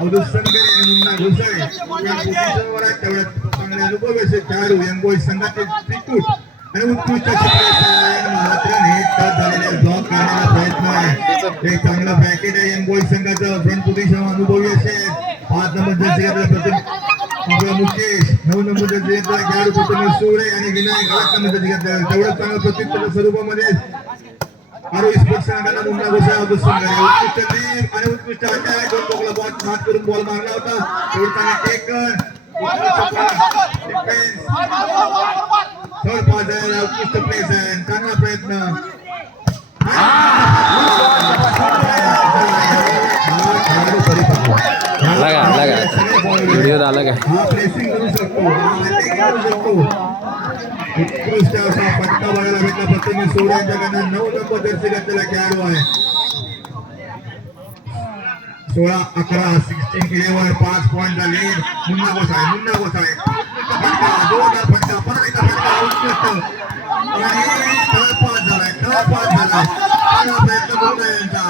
अब्दुल संगरे आणि मुन्ना घोसाळे या पोझिशनवर आहेत. तेवढ्यात चांगले अनुभवी असे खेळाडू यंग बॉईज संघाचे त्रिकूट आणि उत्कृष्ट महाराष्ट्राने टच झालेले ब्लॉक करण्याचा प्रयत्न आहे. एक चांगलं पॅकेज आहे यंग बॉईज संघाचं. फ्रंट पोझिशन अनुभवी असे 5 नंबर जर्सी आपला मुकेश, 9 नंबर जर्सी खेळाडू प्रथमेश सुळे आणि विनायक 8 नंबर जर्सी तेवढं चांगलं प्रत्युत्तर स्वरूपामध्ये आरोही स्पोर्ट्स संघाला मुन्ना घोसाळे अब्दुल संगरे उत्कृष्ट टीम आणि उत्कृष्ट अटॅक. दोन बॉलला बॉल मात करून बॉल मारला होता. तेवढं चांगलं टेकन थर्ड पास आहे. उत्कृष्ट प्लेस आहे. चांगला प्रयत्न व्हिडिओ आला काय हा प्रेसिंग करू शकतो, करू शकतो. उत्कृष्ट असा फटका बघायला भेटला प्रथमेश सोड यांच्याकडनं. 9 नंबर जर्सी घातलेला खेळाडू आहे. 16-11 16-11 5 पॉइंटचा लीड. मुन्ना घोसाळे फटका, जोरदार फटका, परत एकदा फटका उत्कृष्ट आणि थर्ड पास झालाय. चांगला प्रयत्न करून यांचा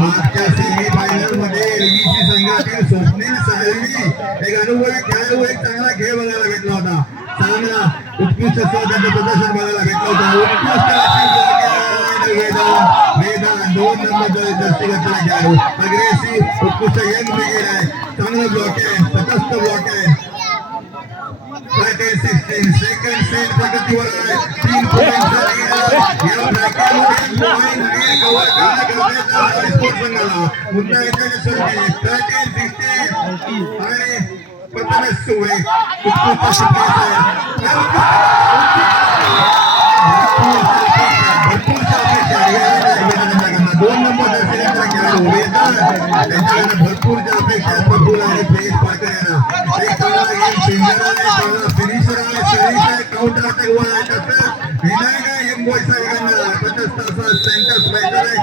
मागच्या सेमी फायनल मध्ये रणजी संघातील स्वप्नील साळवी एक अनुभवी खेळाडू एक चांगला खेळ बघायला भेटला होता. चांगला उत्कृष्ट त्यांचं प्रदर्शन बघायला भेटलं होतं. उत्कृष्ट वेदान 2 नंबर जर्सी घातलेला खेळाडू अग्रेसिव्ह उत्कृष्ट यंग ब्रिगेड आहे. चांगलं ब्लॉक आहे, तटस्थ ब्लॉक आहे. 16 सेकंड सेट प्रगतीवर आहे. 3 पॉइंटचा लीड आहे. या ब्रॅकेटमध्ये पॉइंट लीड कव्हर करणं गरजेचं आहे स्पोर्ट्स संघाला. मुन्ना यांच्याची सर्व्हिस 13-16 आणि प्रथमेश सुळे उत्कृष्ट प्लेस आहे. दोन नंबर दर्शनाचा खेळाडू वेदान त्यांच्याकडे भरपूर अपेक्षा प्रफुल्ल आणि प्लेस पार्कर यांना एक चांगला गेम चेंजर आहे, चांगला फिनिशर आहे, सर्व्हिस आहे, काउंटर अटॅक वर आहे. तसं विनायक आहे यंग बॉईज संघांना तटस्थ असा सेंटर स्ट्रायकर आहे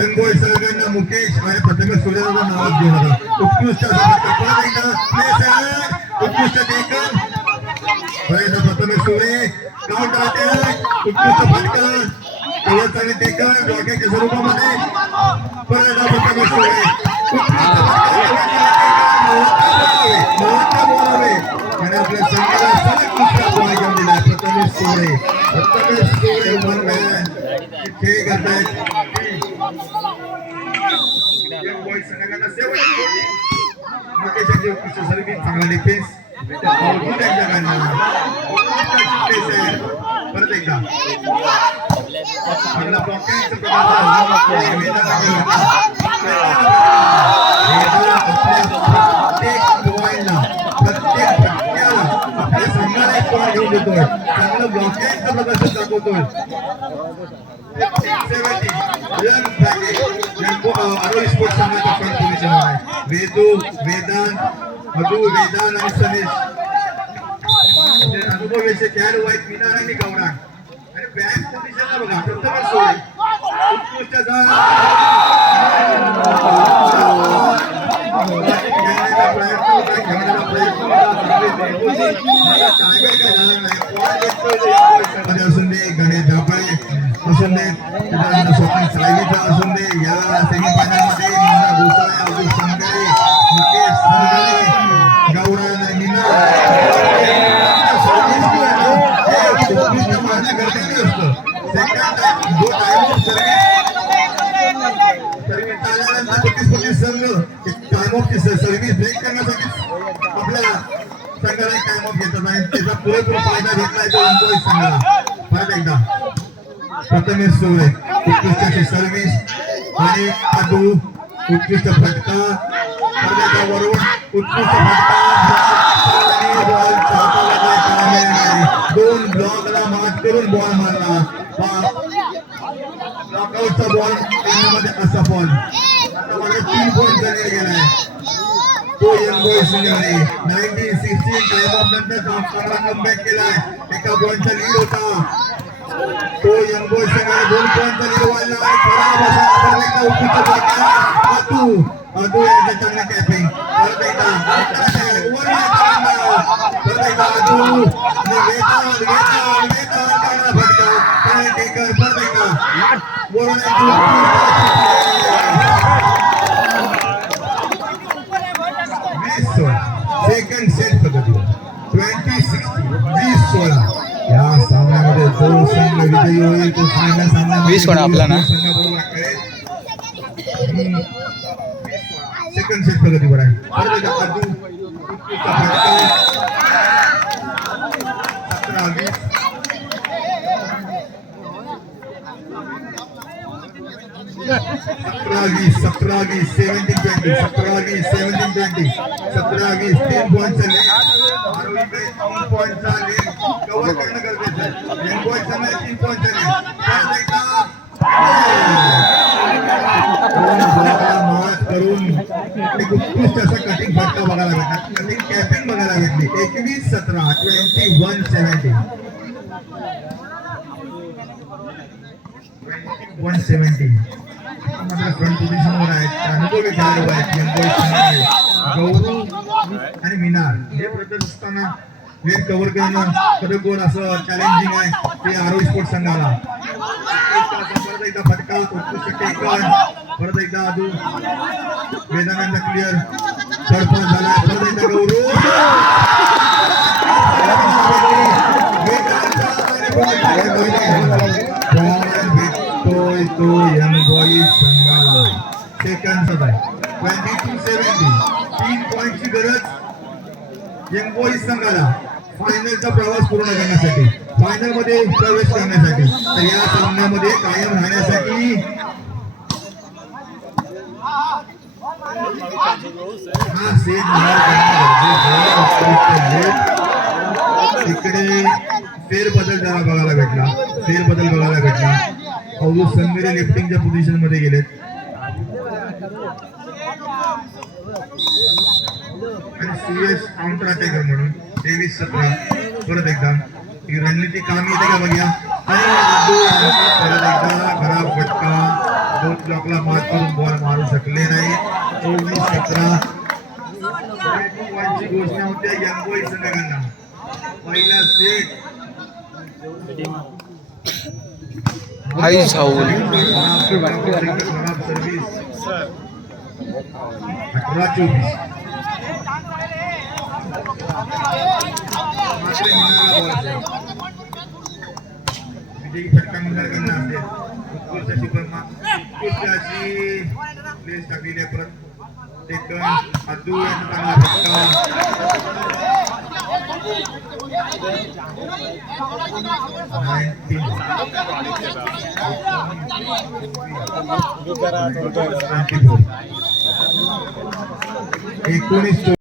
यंग बॉईज संघांना. मुकेश आणि प्रथमेश सूर्याचं नावच घेऊ नका. उत्कृष्ट असा परत एकदा प्लेस आहे. उत्कृष्ट टेकन प्रथमेश सूर्य काउंटर अटॅक उत्कृष्ट फटका चांगली टेकन रॉकेटच्या स्वरूपामध्ये परत प्रथमेश सूर्य आणि आपल्या संघाला सलग दुसरा बॉल घेऊन दिला. प्रथमेश सूर्य खेळ करतायत संघाला. मुकेश उत्कृष्ट सर्व्हिस, चांगला डिफेन्स परत एकदा आपल्या संघाला एक पॉईंट घेऊन देतोय. चांगलं ब्लॉकिंगचं प्रदर्शन दाखवतोय. आरोही स्पोर्ट्स संघाचा फ्रंट पोझिशन आहे. वेदान वेदान आणि सनेश अनुभवी असे खेळाडू आहेत. मिनार आणि गौडा आणि बॅक पोझिशनला बघा प्रथमेश सोळे उत्कृष्ट असून दे, गणेश झापळे असून दे, स्वप्नील साळवीचा असून दे, या सेमीफायनल मध्ये मुन्ना घोसाळे, अब्दुल संगरे, मुकेश संगरे, गौडा आणि मीनार मारणं गरजेचं असतं. सेकंड जो टाइम सर्व्हिस आल्यानंतर 35 संघ टाइम ऑफ सर्व्हिस ब्रेक करण्यासाठी आपल्या संघाला टाइम ऑफ घेतात आणि त्याचा पुरेपूर फायदा घेतलाय तो एम्प्लॉई संघाला. परत एकदा प्रथमेश सुळे उत्कृष्ट सर्व्हिस आणि अदू उत्कृष्ट फटका वरून उत्कृष्ट फटका दोन ब्लॉकला मात करून बॉल मारला. नॉकआउटचा बॉल मध्ये असा बॉल 3 पॉइंट झाले गेलाय. तो यंग बॉईज संघाने 1916 टाइम ऑफ नंतर चांगला कमबॅक केलाय. एका पॉइंटचा लीड होता. तो यंग बॉईज संघाने 2 पॉइंटचा लीड वाढला. खराब असा उत्कृष्ट अदू यांचे चांगले कॅपिंग परत एकदा परत एकदा अदू फटका काय टेकर परत एकदा वरून सेकंड सेट पद्धतीवर 20-16 या सामन्यामध्ये जो संघ विजयी होईल तो फायनल सामना 20 कोण आपला ना सेकंड सेट पद्धतीवर आहे परत एकदा अदू 17-20 17-20 17-20 17-20 3 पॉइंट झाले आरोहीकडे 3 पॉइंट झाले कव्हर करणं गरजेचं आहे 3 पॉइंट झाले 3 पॉइंट झाले मात करून एक उत्कृष्ट असा कटिंग फटका बघायला भेटला कटिंग कॅपिंग बघायला भेटली 21-17 21-17 मात्र फ्रंट पोझिशनवर आहेत अनुभवी खेळाडू आहेत गौरव आणि मिनार हे प्रदर्शन असताना वेट कव्हर करणं कधी कोण असं चॅलेंजिंग आहे ते आरोही स्पोर्ट्स संघाला परत एकदा फटका उत्कृष्ट टेकन परत एकदा अजून वेदांचा क्लिअर सरपंच झाला परत एकदा गौरव तो यंग बॉईज संघाला सेकंड आहे 22-17 3 पॉइंटची गरज यंग बॉईज संघाला फायनलचा प्रवास पूर्ण करण्यासाठी फायनल मध्ये प्रवेश करण्यासाठी तर या सामन्यामध्ये कायम राहण्यासाठी हा सेट इकडे फेरबदल जरा बघायला भेटला अवधू संगरे लिफ्टिंगच्या पोझिशन मध्ये गेलेत आणि सुयश काउंटर अटॅकर म्हणून 23-17 परत एकदा ही रणनीती कामी येते का बघूया परत एकदा खराब फटका दोन ब्लॉकला मात करून बॉल मारू शकले नाही 24-17 पॉईंटची घोषणा होत्या यंग बॉईज संघांना पहिला सेट हाई झाऊल 18-24 विजयी फटका मिळणार करणार असेल उत्कृष्ट उत्कृष्टाची प्लेस टाकलेली आहे परत टेकन अदू यांचा चांगला फटका 19